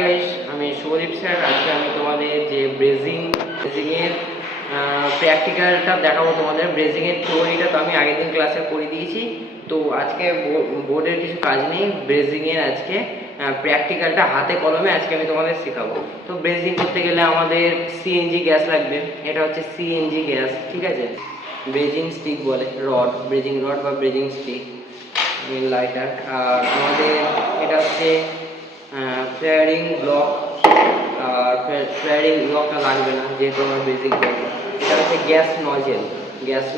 Guys, আমি Subhadip sir. আজকে আমি তোমাদের যে ব্রেজিংয়ের প্র্যাকটিক্যালটা দেখাবো। তোমাদের ব্রেজিংয়ের থিওরিটা তো আমি আগের দিন ক্লাসে করে দিয়েছি। তো আজকে বোর্ডের কিছু কাজ নেই, ব্রেজিংয়ের আজকে প্র্যাকটিক্যালটা হাতে কলমে আজকে আমি তোমাদের শেখাবো। তো ব্রেজিং করতে গেলে আমাদের সিএনজি গ্যাস লাগবে। এটা হচ্ছে সিএনজি গ্যাস, ঠিক আছে। ব্রেজিং স্টিক বলে, রড, ব্রেজিং রড বা ব্রেজিং স্টিক, লাইটার। আর আমাদের এটা হচ্ছে ফ্লেয়ারিং ব্লক। আর ফ্লেয়ারিং ব্লকটা লাগবে না, যেহেতু আমরা বেসিক করবো। এটা হচ্ছে গ্যাস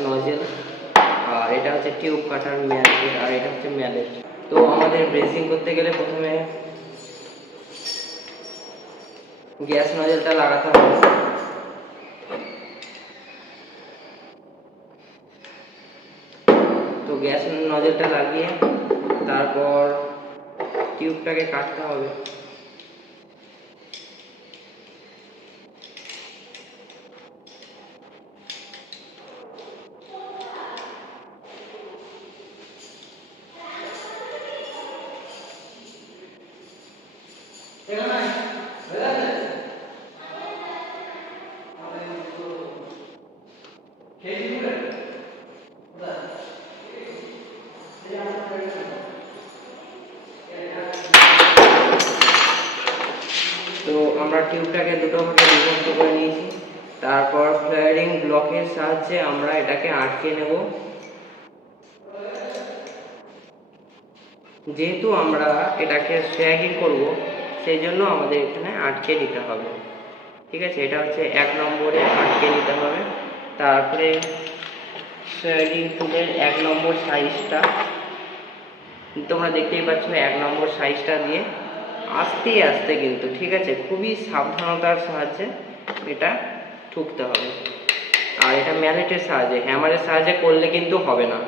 নজেল। আর এটা হচ্ছে টিউব কাটার ম্যালেট, আর এটা হচ্ছে ম্যালেট। তো আমাদের ব্রেজিং করতে গেলে প্রথমে গ্যাস নজেলটা লাগাতে হবে। তো গ্যাস নজেলটা লাগিয়ে তারপর টিউবটাকে কাটতে হবে। তো আমরা টিউবটাকে দুটো ভাগে বিভক্ত করে নিয়েছি। তারপর ফ্লেয়ারিং ব্লকের সাহায্যে আমরা এটাকে আটকে নেব। যেহেতু আমরা এটাকে স্ট্যাগিং করব, সেই জন্য আমাদের এখানে আটকে দিতে হবে, ঠিক আছে। এটা হচ্ছে 1 নম্বরে আটকে দিতে হবে। তারপরে স্ট্যাগিং টুলের 1 নম্বর সাইজটা তোমরা দেখতেই পাচ্ছ। 1 নম্বর সাইজটা দিয়ে আস্তে আস্তে, কিন্তু ঠিক আছে, খুবই সাবধানতার সাহায্যে এটা ঠুকতে হবে। আর এটা ম্যালেটের সাহায্যে, হ্যামারের সাহায্যে করলে কিন্তু হবে না।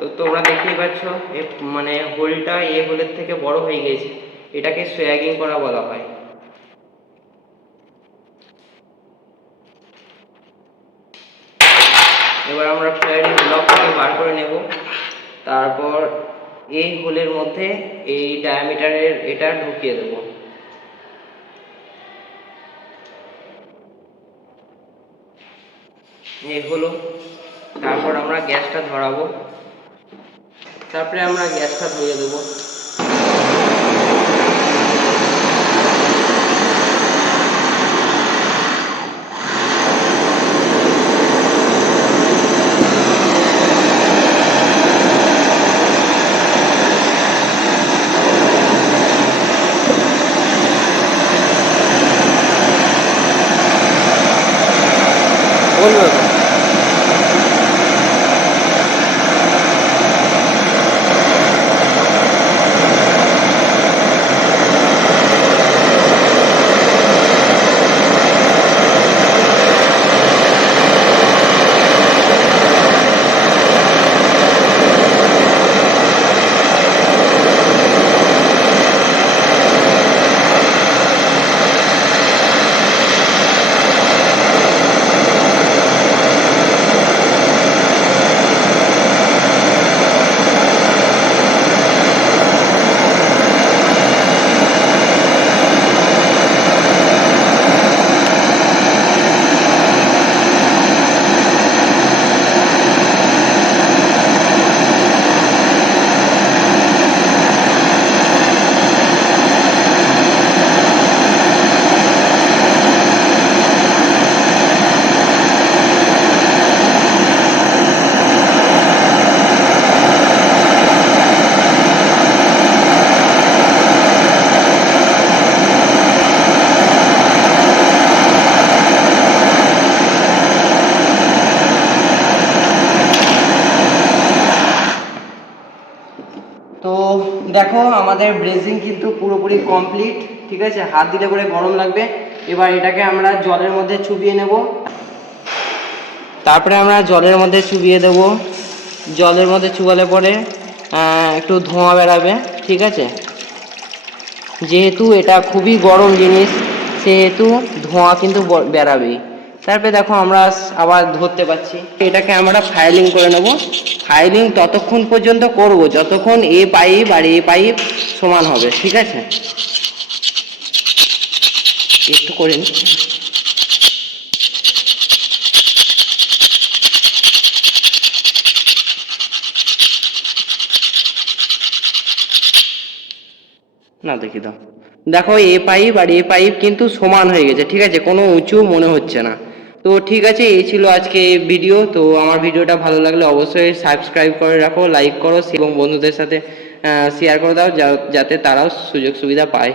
তো তোমরা দেখতেই পাচ্ছ, মানে হোলটা এ হোলের থেকে বড় হয়ে গেছে। এটাকে সোয়াগিং করা বলা হয়। এবার আমরা ফ্লেয়ারিং ব্লকটাকে বার করে নেব। তারপর এই হোলের মধ্যে এই ডায়ামিটারের এটা ঢুকিয়ে দেব। এই হলো। তারপর আমরা গ্যাসটা ধরাবো। তারপরে আমরা গ্যাসটা ধরিয়ে দেবো। দেখো আমাদের ব্রেজিং কিন্তু পুরোপুরি কমপ্লিট, ঠিক আছে। হাত দিলে করে গরম লাগবে। এবার এটাকে আমরা জলের মধ্যে চুবিয়ে নেব। তারপরে আমরা জলের মধ্যে চুবিয়ে দেব। জলের মধ্যে চুবালে পরে একটু ধোঁয়া বেরাবে, ঠিক আছে। যেহেতু এটা খুবই গরম জিনিস সেহেতু ধোঁয়া কিন্তু বেরাবেই। তারপরে দেখো আমরা আবার ধরতে পাচ্ছি। এটাকে আমরা ফাইলিং করে নেব। ফাইলিং ততক্ষণ পর্যন্ত করব যতক্ষণ এ পাইপ আর এ পাইপ সমান হবে, ঠিক আছে। একটু করে নি। না দেখি দাও, দেখো এ পাইপ আর এ পাইপ কিন্তু সমান হয়ে গেছে, ঠিক আছে, কোনো উঁচু মনে হচ্ছে না। তো ঠিক আছে, এই ছিল আজকে ভিডিও। তো আমার ভিডিওটা ভালো লাগলে অবশ্যই সাবস্ক্রাইব করে রাখো, লাইক করো এবং বন্ধুদের সাথে শেয়ার করে দাও যাতে তারাও সুযোগ সুবিধা পায়।